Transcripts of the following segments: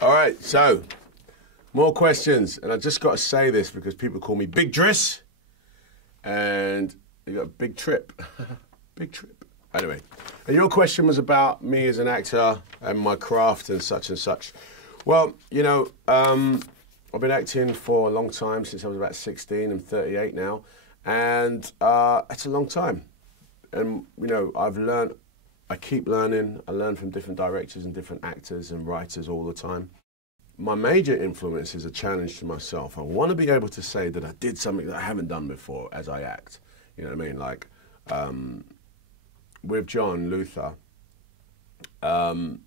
All right, so more questions, and I just got to say this because people call me Big Idris, and you got a big trip, big trip. Anyway, and your question was about me as an actor and my craft and such and such. Well, you know, I've been acting for a long time, since I was about 16. I'm 38 now, and it's a long time. And you know, I've learned. I keep learning. I learn from different directors and different actors and writers all the time. My major influence is a challenge to myself. I want to be able to say that I did something that I haven't done before as I act. You know what I mean? Like with John Luther, you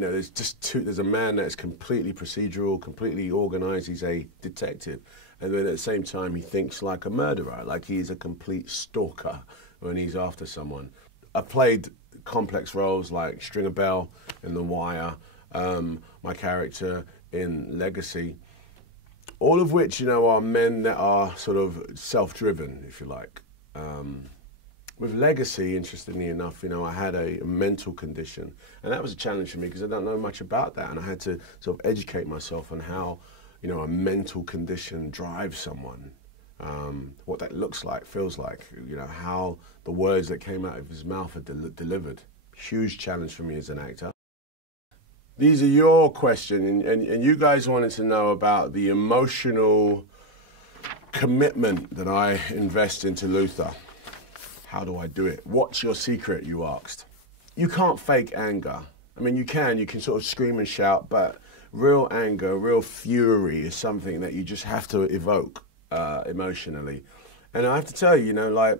know, there's a man that's completely procedural, completely organized. He's a detective. And then at the same time, he thinks like a murderer, like he's a complete stalker when he's after someone. I played complex roles like Stringer Bell in The Wire, my character in Legacy, all of which, you know, are men that are sort of self-driven, if you like. With Legacy, interestingly enough, you know, I had a mental condition, and that was a challenge for me because I don't know much about that, and I had to sort of educate myself on how, you know, a mental condition drives someone. What that looks like, feels like, you know, how the words that came out of his mouth are delivered. Huge challenge for me as an actor. These are your questions, and you guys wanted to know about the emotional commitment that I invest into Luther. How do I do it? What's your secret, you asked? You can't fake anger. I mean, you can sort of scream and shout, but real anger, real fury is something that you just have to evoke emotionally. And I have to tell you, you know, like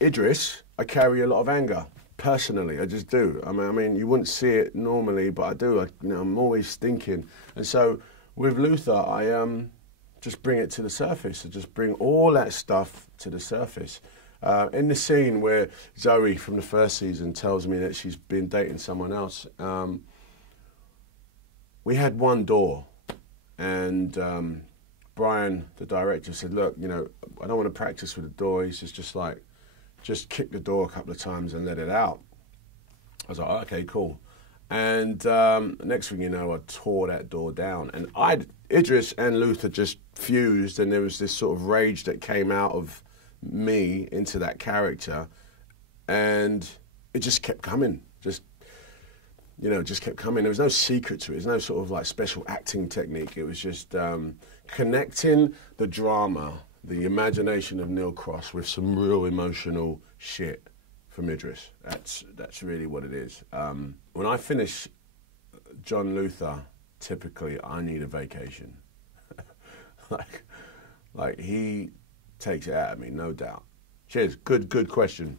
Idris, I carry a lot of anger. Personally, I just do. I mean, you wouldn't see it normally, but I do. You know, I'm always thinking. And so with Luther, I just bring it to the surface. I just bring all that stuff to the surface. In the scene where Zoe from the first season tells me that she's been dating someone else, we had one door, and Brian, the director, said, look, you know, I don't want to practice with the door. He's just like, just kick the door a couple of times and let it out. I was like, oh, okay, cool. And next thing you know, I tore that door down. And Idris and Luther just fused, and there was this sort of rage that came out of me into that character. And it just kept coming. Just kept coming. There was no secret to it. There's no sort of like special acting technique. It was just connecting the drama, the imagination of Neil Cross with some real emotional shit from Idris. That's really what it is. When I finish John Luther, typically I need a vacation. like he takes it out of me, no doubt. Cheers. Good question.